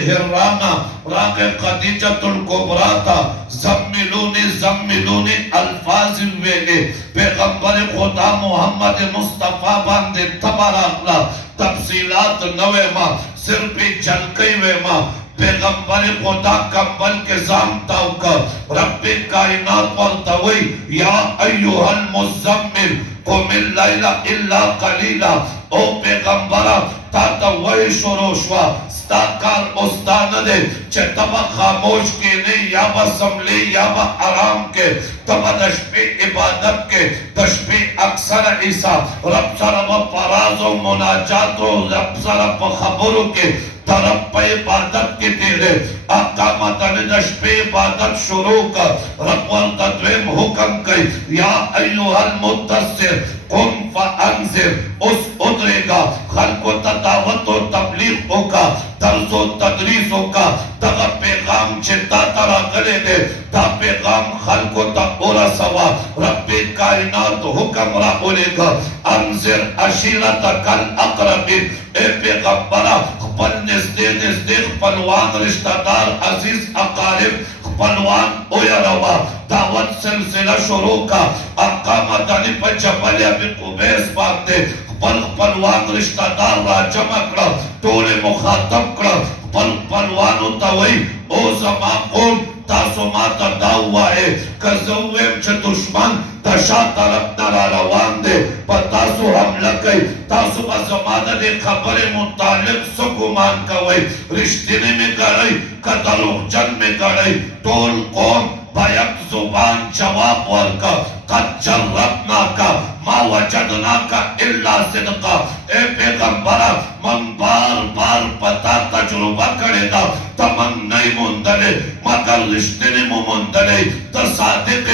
हिर्राना राग खदीजतुल कुबरा था। ज़म्मिलूनी अल्फाज़ वेले पैगंबर खुदा मोहम्मद मुस्तफा बांदे तबारकला तफसीलात नवे माँ सिर पे झलकई वे माँ पैगंबर खुदा कंबल के जाम ताउका रब्बे कायनात पर तवई या अय्युहल मुज़म्मिल कुमिल लैला इल्ला कलीला। ओ पैगंबरा ता तवई शुरूशवा स्ताकार उस्तान दे चतबा खामोश के ने या बसमले या बा आराम के तबा दशपे इबादत के दशपे अक्सर ईसा रब सरब पराजो मुनाजातो रब सरब खबरों के तरफ पे इबादत के तेरे आका मतन दशपे इबादत शुरू कर रब्बल तद्वीम हुक्म कई या अय्युहल मुद्दस्सिर कुम फअंज़िर उस उतरेगा खल्को तदावत व तबलीग होगा दर्स व तदरीस होगा तगा पैगाम चिता तरा गले दे ता पैगाम खल्को तोरा सवा रब्बे कायनात हुक्म रा बोलेगा अंज़िर अशीरत कल अक़रबीन। ए पैगंबरा पल नज़दीक पलवान रिश्तेदार अजीज अकारिब पलवान ओया रवा दावत सिलसिला शुरू का आका मदनी पर जबल अबी कुबैस बांधे पल पलवान रिश्तेदार राजमा करा टोले मुखातब करा पल पलवान तवई ओ जमा कौन तासुमा तदावा है कज़वेम च दुश्मन तशा तरफ नरा रवान दे पतासु हमला कई तासु बज़मादा दे खबरे मुतालिक सुकुमान कवई रिश्तेने में गड़ई कतलों जन में गड़ई टोल कौम बायक जुबान जवाब वर्का कद जर्रबना का मा वजदना का इल्ला सिद्का। ए पैगंबरा मन बार बार पता तजुर्बा करेगा तमन नहीं मुंदले मगर रिश्ते ने मुंदले तो सादिक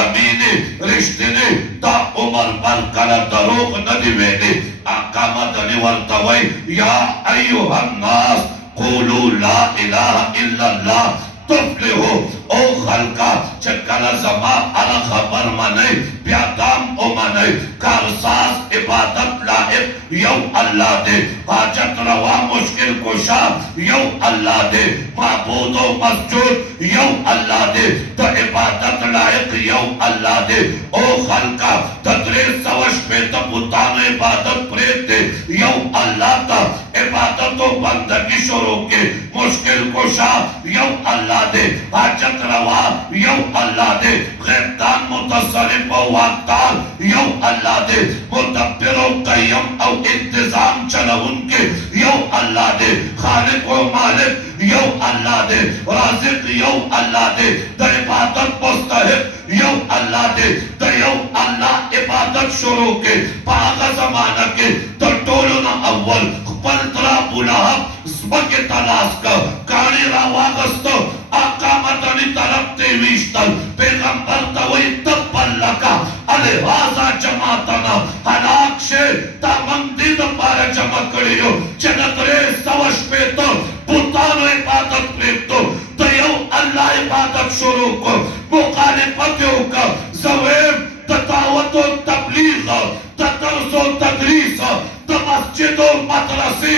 अमीने रिश्ते ने ता उमर पर कर दरोग नदी वेने आका मदनी वर्तवई या अय्युहन नास क़ूलू ला इलाहा इल्लल्लाह तुफ्लिहू। ओ खल्का चकला जमा अला खबर मने प्यादाम ओ मने कारसाज इबादत लाइक यौ अल्लाह दे हाजत रवा मुश्किल कुशा यौ अल्लाह दे माबूद व मस्जूद यौ अल्लाह दे तो इबादत लाइक यौ अल्लाह दे। ओ खल्का तदरे सवश पे तबुतान इबादत प्रेत दे यौ अल्लाह ता इबादत व बंदगी शुरू के मुश्किल कुशा यौ अल्लाह दे हाजत रवा यौ अल्लाह दे ग़ैबदान मुतसरिफ व वाक्तार यौ अल्लाह दे मुदब्बिर व क़य्युम औ इंतज़ाम चला उनके यौ अल्लाह दे खालिक व मालिक यौ अल्लाह दे राज़िक यौ अल्लाह दे द इबादत मुस्तहिक यौ अल्लाह दे द यौ अल्लाह इबादत शुरू के पागा ज़माना के तो टोलो ना अव्वल पलतरा बुलाहब के तलाश का कानी रावागस्तो आका मदनी तरफ ते विश्तल पैगंबर तवई तब पल्ला का अलहाजा जमातना हलाक शे तामंदी द पार जमा करियो चनतरे सवश पे तो पुतानो इबादत पे तो तयो अल्लाह इबादत शुरू को मुखालिफतियों का ज़वेम तदावत व तबलीग तदर्स व तदरीस तमस्जिद व मदरसे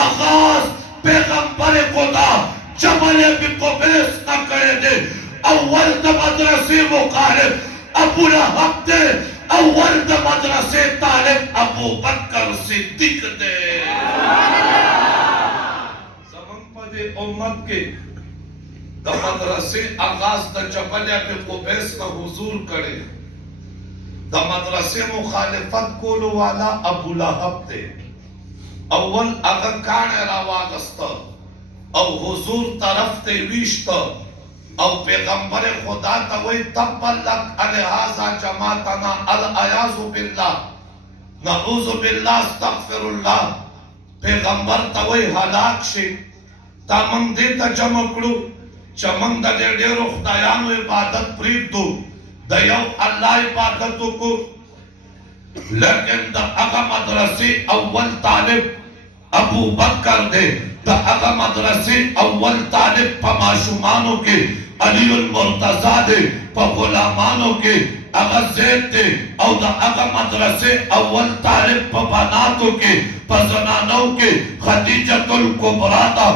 आगाज पैगंबर खुदा जबल अबी कुबैस न करे दे अव्वल द मदरसे मुखालिफ अबू लहब दे अव्वल द मदरसे तालिब अबू बकर सिद्दीक दे। ज़मान पदे उम्मत के द मदरसे आगाज द जबल अबी कुबैस का हुजूर करे द मदरसे मुखालिफत कोलो वाला अबू लहब दे अव्वल अगर कान रावागस्त और हुजूर तरफ ते विश्त और पैगंबर खुदा तवई तबल्लक अलहाजा जमातना अल अयाज़ु बिल्लाह नऊज़ु बिल्लाह अस्तगफिरुल्लाह पैगंबर तवई हलाक शे तामंग दे त जमकड़ू चमंग द डेरो खुदायानो इबादत प्रीत दो दयो अल्लाह इबादत को लेकिन द अगा मदरसे अव्वल तालिब अबू बकर दे द अगा मदरसे अव्वल तालिब पमाशुमानों के अलीउल मुर्तज़ा दे प गुलामानों के अगर ज़ेते और दा अगर मदरसे अव्वल तालिब पबानातों के पजनानों के खदीजतुल कुबरा ता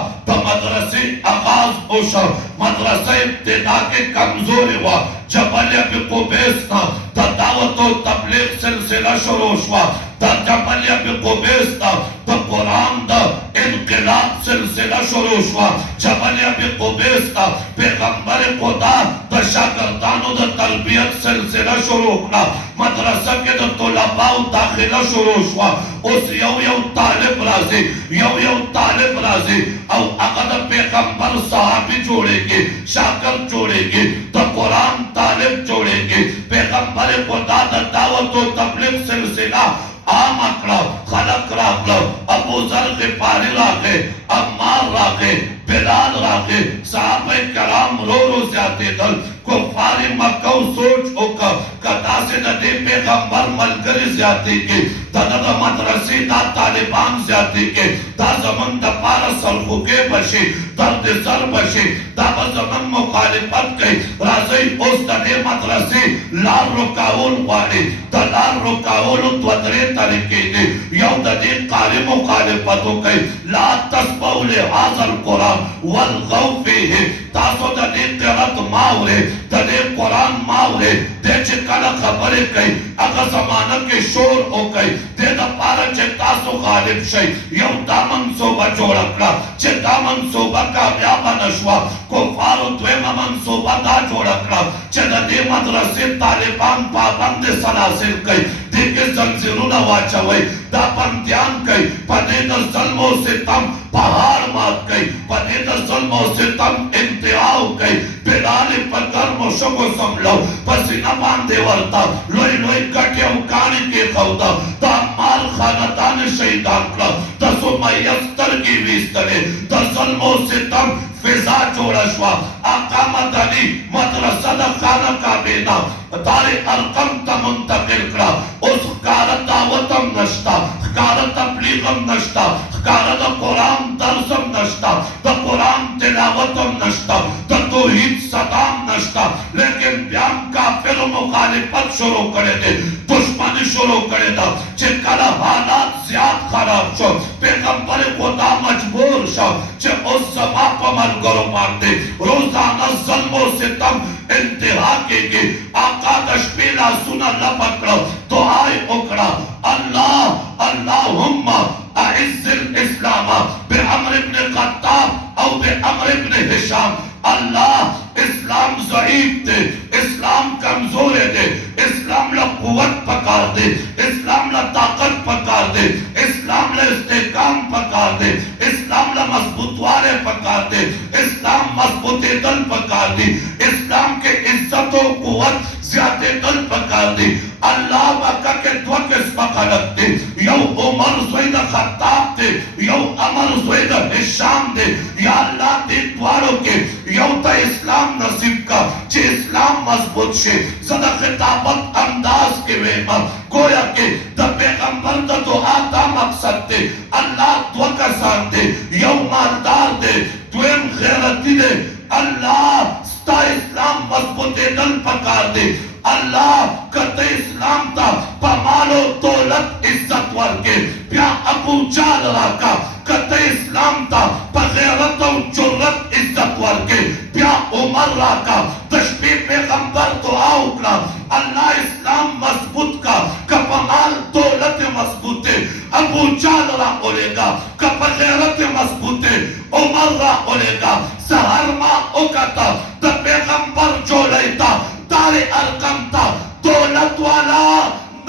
मदरसे आगाज ओशा मदरसे इब्तिदा के कमजोर हुआ जबल अबी कुबैस था दावत और तबलीग सिलसिला शुरू हुआ जबल अबी कुबैस था तो कुरान दा इनकलाब सिलसिला शुरू हुआ जबल अबी कुबैस था पैगंबर खुदा दा शागिर्दानों दा तरबियत सिलसिला शुरू हुआ मदरसा के दा तुलबा दाखिला शुरू हुआ उस यौ तालिब राजी यौ तालिब राजी और अगर पैगंबर सहाबी जोड़ेंगे शागिर्द जोड़ेंगे तो कुरान तालिब जोड़ेंगे पैगंबर खुदा दा दावत और तबलीग सिलसिला आम अकड़ा खलक राखलो अबू जर गिफारी राखे अम्मार राखे बिलाल राखे साहबे कराम रो जाते दल कुफारी मक्का सोच होकर कदा से नदी पैगंबर मलकर जाती के दादा मदरसे दा तालिबान जाती के दा जमन दा पारा सरखो के बशे दर्द सर बशे दा जमन मुखालिफत के राजी उस दने मदरसे लाल रुकावल वाले दलाल रुकावल द्वदरे तरीके दे यौ दने कारी मुखालिफतों के ला तस्बौल हाजर कुरान वल गौफे है तासो दने करत मावरे दने कुरान मावरे देच कला खबरे कई अगर जमाना के शोर हो गई दे द पारा चे तासो गालिब शई यौ दामन सोबा जोड़कड़ा चे दामन सोबा कामयाब नशवा को फारो द्वे मन सोबा दा जोड़कड़ा चे दने मदरसे तालिबान पाबंद सलासिल कई देखे जंजीरों ना वाचवई दा पंत्यान कई पने द ज़ल्मों से तम पहाड़ मात कई पने द ज़ल्मों से तम इंतहाओ कई बिलाली पकर मोशको समलो पसीना बांधे वर्ता लोई लोई कटे उकानी के खौदा दा माल खानदान शहीदान कला दा सुमयस्तर की विस्तरे दा ज़ल्मों से तम फिजा जोड़शवा आका मदनी मदरसा दा खाना काबेना दारे अरकम तमुंतकिल करा उस कारत दावतम नश्ता कारत तबलीगम नश्ता कारत कुरान दर्सम नश्ता द कुरान तिलावतम नश्ता द तौहीद सदाम नश्ता लेकिन ब्याम काफिर मुखालिफत शुरू करे दे दुश्मनी शुरू करे दा चे कला हालात ज़्याद खराब शो पैगंबर खुदा मजबूर शो चे उस समा पमल गरो मार दे रोजाना ज़ल्मों से तम इंतहा के आका दशपीला सुना लपकड़ो दुआए उकड़ा अल्लाह अल्लाहुम्मा अइज़्ज़िल इस्लामा बे अम्र इब्न खत्ताब और बे अम्र इब्न हिशाम अल्लाह इस्लाम ज़ईफ दे इस्लाम कमजोर दे इस्लाम ला कुव्वत पकार दे इस्लाम ला ताकत पकार दे इस्लाम ला इस्तेकाम पकार दे इस्लाम ला मजबूतवारे पकार दे इस्लाम मजबूत दल पकार दे इस्लाम के इज्जत और कुव्वत ज़्यादा दल पकार दे अल्लाह वाका के दुआ के स्पखलक दे यौ उमर ज़ैद खत्ताब दे यौ अमर ज़ैद हिशाम दे या अल्लाह दे द्वारों के यौ ता इस्लाम नसीब का जे इस्लाम मजबूत शे ज़दा खिताबत अंदाज के वेमा गोया के द पैगंबर दा दुआ दा मकसद दे अल्लाह दुआ का साथ दे यौ मालदार दे तुम गैरती दे अल्लाह ता इस्लाम मजबूत दल पकार दे अल्लाह कते इस्लाम ता पमालो दौलत इज्जत वर्गे प्या अबू जाल राका कते इस्लाम ता बगैरत और जुर्रत इज्जत वर्गे प्या उमर राका तशबी पैगंबर दुआ उकरा अल्लाह इस्लाम मजबूत का कपमाल दौलत मजबूत अबू जाल रा ओलेगा कपगैरत मजबूत उमर रा ओलेगा सहर मा ओकता द पैगंबर जो लेता तारे अरकम ता दौलत वाला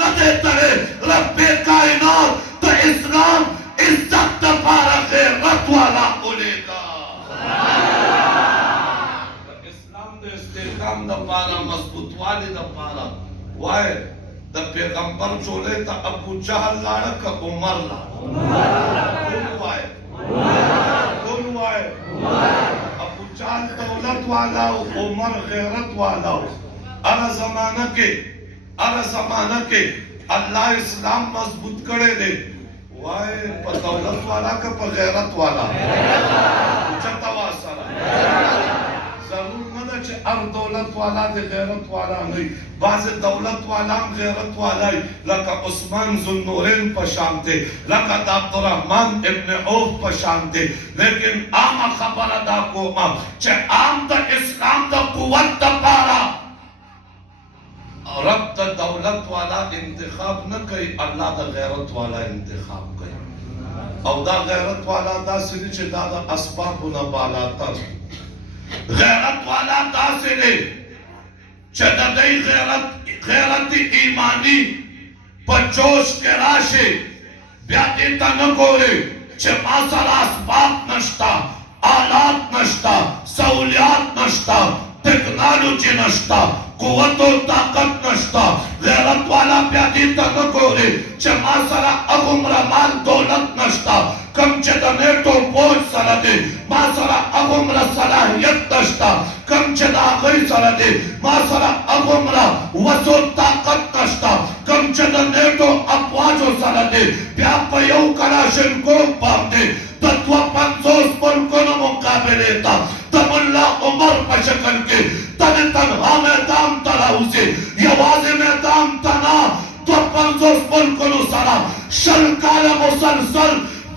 न दे तरे रब्बे कायनात तो इस्लाम इज्जत पारा गैरत वाला ओलेगा इस्लाम दे इस्तेकाम द पारा मजबूत वाले द पारा वाए द पैगंबर जो लेता अबू जहल लाड़ा का उमर लाड़ा कौन वाए अबू जहल दौलत वाला उमर गैरत वाला अरा जमाना के अल्लाह इस्लाम मजबूत करे दे वाए पर दौलत वाला का पर गैरत वाला जरूर न چې ار دولت والا د غیرت والا نه بعض دولت والا هم غیرت والا لکه عثمان ذوالنورین په شان دی لکه د عبدالرحمن ابن عوف په شان دی لیکن عامه خبره دا کومه چې عام د اسلام د قوت دپاره رب د دولت والا انتخاب نه کوي الله د غیرت والا انتخاب کوي او دا غیرت والا داسې دی چې دا د اسبابو نه بالاتر غیرت والا داسې دی چې د دې غیرت ایمانی په جوش کې راشي بیا دې ته نه ګوري چې ما سره اسباب نشته آلات نشته سہولیات نشته ټیکنالوجي نشته قوت و طاقت نشتا غیرت والا بیا دې ته نه ګوري چې ما سره هغومره مال دولت نشتا کم چې د نیټو فوج سره دی ما سره هغومره صلاحیت نشتا کم چې د هغوی سره دی ما سره هغومره وس و طاقت نشتا کم چې د نیټو افواجو سره دی بیا په یو کلاشینکوف باندې د 250 ملکونو مقابلې ته د ملا عمر په شکل کې تنها میدان ته راوځي یوازې میدان ته نه 250 ملکونو سره 20 کاله مسلسل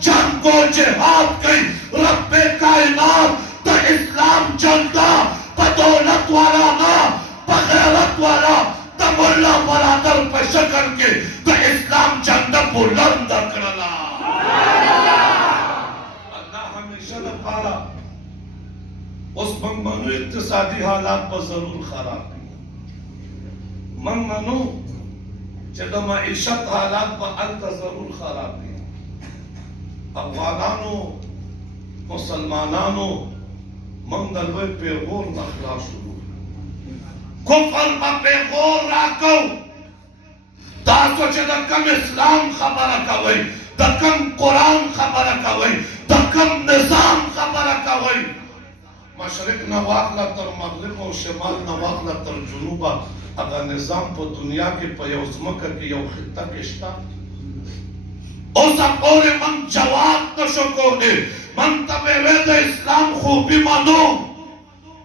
جنگ و جهاد کوي رب کائنات د اسلام جنډا په دولت والا نه په غیرت والا د ملا برادر په شکل کې د اسلام جنډا بلند کړله الله همیشه لپاره اوس موږ منو اقتصادي حالات به ضرور خراب دي موږ منو چې د معیشت حالات به هلته ضرور خراب دي افغانانو مسلمانانو موږ د لوی پیغور نه خلاص شو کفر به پیغور راکو تاسو چې د کم اسلام خبره کوئ د کم قرآن خبره کوئ د کم نظام خبره کوئ مشرق نه واخله تر مغرب او شمال نه واخله تر جنوبه هغه نظام په دنیا کې په یو ځمکه کې یو خطه کې شته اوسه پورې موږ جواب نشو کولی موږ ته ویې د اسلام خوبي منو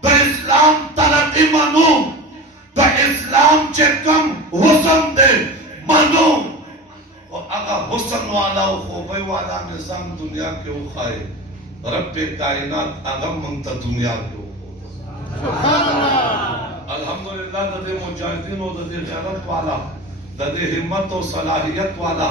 د اسلام ترقي منو د اسلام چې کوم حسن دی منو خو هغه حسن والا او خوبۍ والا نظام دنیا کې وښایي رب کائنات هغه موږ ته دنیا کې الحمدلله د دې مجاهدینو د دې غیرت والا د دې همت او صلاحیت والا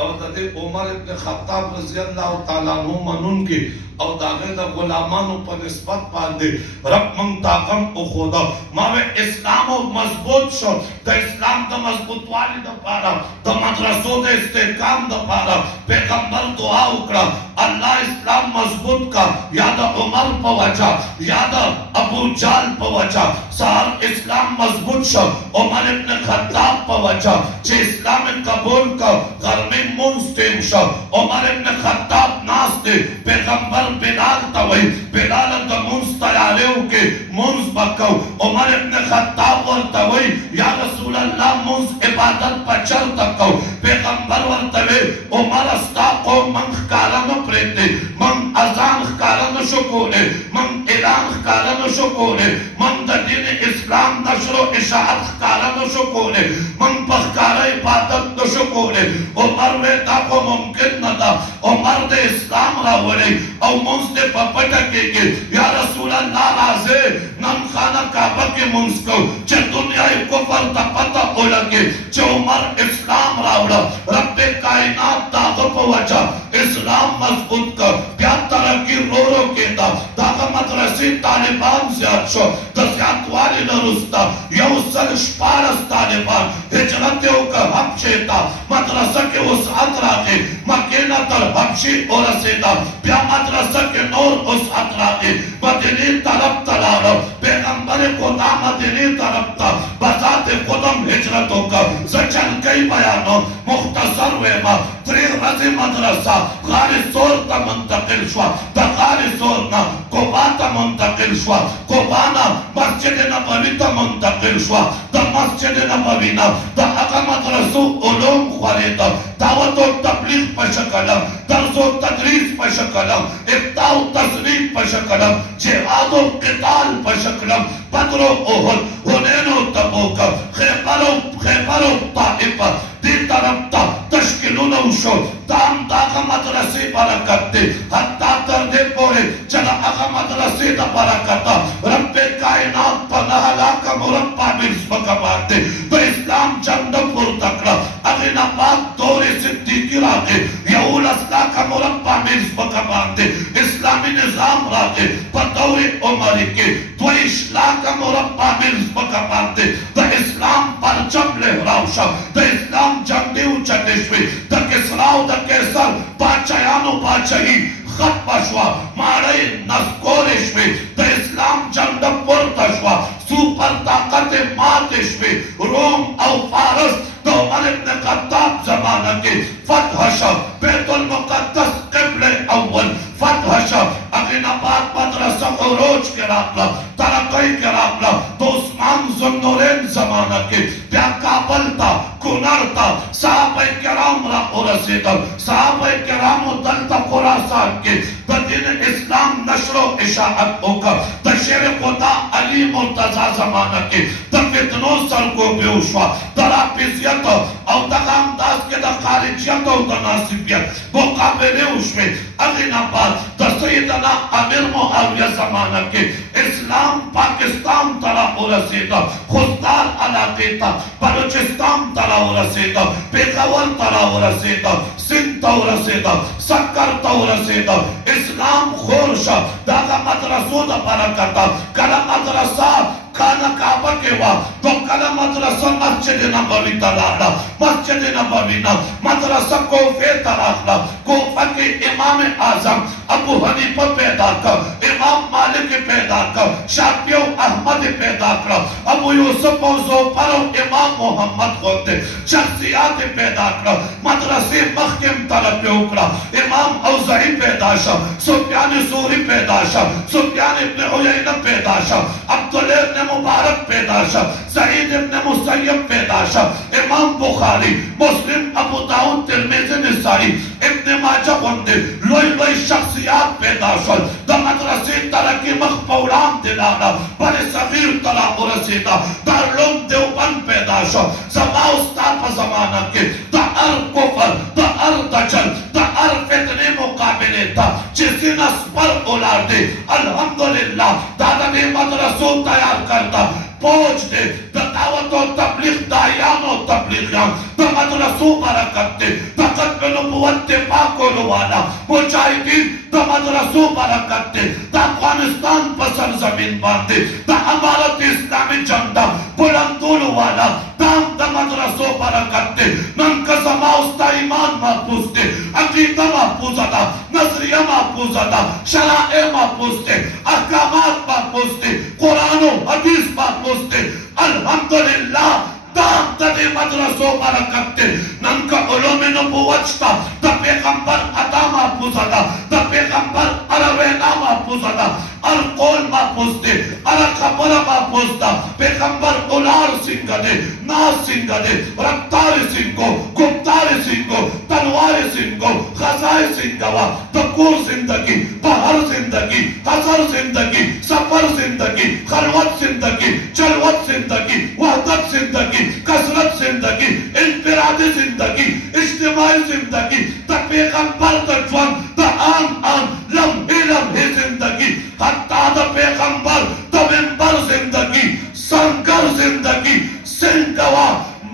او د دې عمر ابن خطاب رضی الله تعالی عنہ منونکي او د هغه د غلامانو په نسبت باندې رب موږ ته غم وښوده ما اسلام مضبوط شو د اسلام د مضبوطوالي دپاره د مدرسو د استحکام دپاره پیغمبر دعا وکړه الله اسلام مضبوط کا یا د عمر په وجه یا د ابو جهل په وجه سهار اسلام مضبوط شو عمر ابن خطاب په وجه چې اسلام قبول کا غرمې مونځ ټیم شو عمر ابن خطاب ناست دی پیغمبر بلال ته وایي بلال د مونځ تیاری وکړې مونځ به کوو عمر ابن خطاب ورته وایي یا رسول الله مونځ عبادت په چرته کوو پیغمبر ورته وایي عمره ستا قوم موږ ښکاره نه پرېږدي موږ اذان ښکاره نشو کولی موږ اعلان ښکاره نشو کولی موږ د دین اسلام نشر و اشاعت ښکاره نشو کولی موږ په ښکاره عبادت نشو کولی عمر وایي دا خو ممکن نه ده عمر د اسلام راوړی او مونځ دې په پټه کېږي یا رسول الله راځې نن خانه کعبه کې مونځ کوو چې دنیای کفر ته پته ولګي چې عمر اسلام راوړه رب کائنات د هغه په وجه اسلام مضبوط کړ بیا ترقي ورو ورو کېده د هغه مدرسې طالبان زیات شو د زیاتوالي نه وروسته 114 طالبان هجرت یې وکړ حبشې ته مدرسه کې وسعت راغی مکې نه تر حبشې ورسېده بیا مدرسه کې نور وسعت راغی مدینې طرف ته لاړه پیغمبر خدا مدینې طرف ته بذات خودم هجرت وکړ زه جلکۍ بیانوم مختصر ویمه 3 ورځې مدرسه غار سور ته منتقل شوه د غار سور نه قبا ته منتقل شوه قبا نه مسجد نبوي ته منتقل شوه د مسجد نبوي نه د هغه مدرسو علوم خورېده دعوت و تبلیغ په شکل درس و تدریس په شکل ابتدا و تصریح पशकलम जिहादो क़िताल पशकलम बदरो ओहद हुनैनो तबूक खैबरो ताइफा दी तरफ्ता तश्किलुन उशो दाम दागा मदरसे बरकते हत्ता तरदे पोरे चला आगा मदरसे दा बरकता रब्बे कायनात पनाहला का मुरब्बा बिस्म का बाते तो इस्लाम चंदपुर तकरा अगना बात दौरे सिद्दीकी राके यऊल अस्ला का मुरब्बा बिस्म का बाते इस्लामी निजाम राके पदौरे उमरी के तो इस्लाम का मुरब्बा बिस्म का बाते तो इस्लाम परचम लहराउशा तो इस्लाम जंगली उचटेश्वी तो किसराव तो केसर बादशायानो बादशाही खत्मशवा मारे नस्कोरेश्वी तो इस्लाम जंगपुर तशवा सुपर ताकत मातेश्वी रोम और फारस तो मलिक ने खत्ताब जमाना के फतह शब बैतुल मुक़द्दस क़िबले अव्वल फतह शब अगनाबाद मदरसा उरूज के राबला तरक़ई के राबला तो उस्मान ज़ुन्नूरैन जमाना के क्या काबल था कुनर था सहाबा किराम रा रसीदा सहाबा किराम दलता खुरासान के बदीन इस्लाम नशरो इशाअत होकर तशरीह खुदा अली मुर्तजा जमाना के तफितनो सर को बेउशवा तरापिजियत और तकाम दास के खारिजियत और तनासिबियत मुकाबले उसमें अगनाबाद तसयदना अमीर मुआविया जमाना के इस्लाम पाकिस्तान तरा रसीदा खुददार इलाके था बलूचिस्तान तरा रसीदा पेशावर तरा रसीदा सिंध तरा रसीदा सक्कर तरा रसीदा इस्लाम खोरशा दागा मदरसों दा बरकता कला मदरसा खाना काबा के वहाँ तो कला मदरसा मस्जिद नबवी तलाड़ा मस्जिद नबवी ना मदरसा कोफे तलाड़ा कोफा के इमाम आज़म अबू हनीफा पैदा कर इमाम मालिक पैदा कर शाफियो अहमद पैदा कर अबू यूसुफ और ज़ुफ़र इमाम मोहम्मद होते शख्सियात पैदा कर मदरसे मखकिम तरफ उकरा इमाम औज़ाई पैदा शब सुफयान सूरी पैदा शब सुफयान इब्न उयैना पैदा शब अब्दुल्लाह इब्न मुबारक पैदा शब सईद इब्न मुसय्यब पैदा शब इमाम बुखारी मुस्लिम अबू दाऊद तिरमिज़ी निसाई इब्न माजा वंदे लोई शख्सियात पैदा शब द मदरसे तरक्की मखपौराम दिलाना बड़े सगीर तला रसीदा दारुल देवबंद पैदा शब समा उस्ताद ज़माना के the or Kufar the or दजल the अर फितने मुकाबले था जिसे नस्पर औलादे अल्हम्दुलिल्लाह दादा ने मदरसों तैयार करता पहुंच दे दावत और तबलीग दायान और तबलीगान तो मदरसों बरकत दे तकत में नबुवत पाकों वाला मुजाहिदीन तो मदरसों बरकत दे अफगानिस्तान पर सरजमीन बांधे ता अमारत इस्लामी झंडा बुलंदों वाला ताम ता मदरसों बरकत दे नन का समाउस्ता ईमान महफूज दे अकीदा महफूज था नजरिया महफूज था शराए महफूज थे अहकामात महफूज थे कुरान और हदीस महफूज थे अल्हम्दुलिल्लाह दाम तदे मदरसों बरकत दे नन का उलूम नबुवत था ता पैगंबर अता महफूज था ता पैगंबर अरवेना महफूज था अल कौल महफूज थे अल खबर महफूज था पैगंबर उलार सिंह दे नाज सिंह दे रफ्तार सिंह को गुप्तार सिंह को तलवार सिंह को खजाए सिंह गवा तकूर जिंदगी बहर जिंदगी हजर जिंदगी सफर जिंदगी खलवत जिंदगी चलवत जिंदगी वहदत जिंदगी कसरत जिंदगी इंफिरादी जिंदगी इज्तिमाई जिंदगी द पैगंबर द जवान द आन लम्हे जिंदगी हत्ता द पैगंबर द मिंबर जिंदगी संकर जिंदगी सिंगवा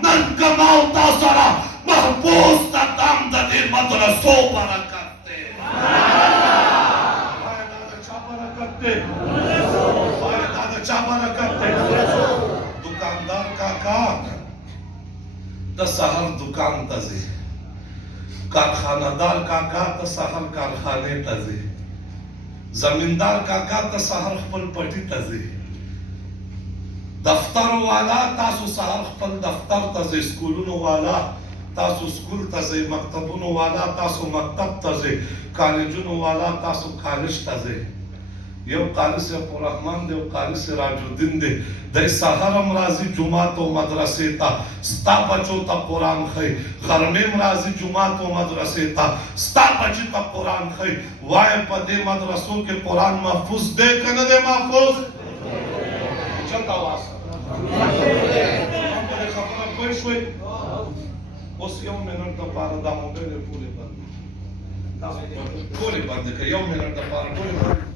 नन कमाओ तासरा महबूस द दाम द दे मदरसों बरकते दुकानदार काका तसहर दुकान तजे कारखानादार काका तसहर कारखाने तजे जमींदार काका तसहर खपल पटी तजे दफ्तर वाला तासु सहर खपल दफ्तर तजे स्कूलों वाला तासु स्कूल तजे मकतबों वाला तासु मकतब तजे कॉलेजों वाला तासु कॉलेज तजे یو قاری سے عبدالرحمن دے، یو قاری سے راج الدین دے، دے سحرم راضی جماعت و مدرسے تا ستا بچو تا قرآن خی، غرمیم راضی جماعت و مدرسے تا ستا بچی تا قرآن خی، وائے پا دے مدرسوں کے قرآن محفوظ دے کنا دے محفوظ چلتا واسا ہم پر خبرہ کوئی شوئی اس یوم منٹ دا پارا دا موبیل پولے بند کر یوم منٹ دا پارا پولے بند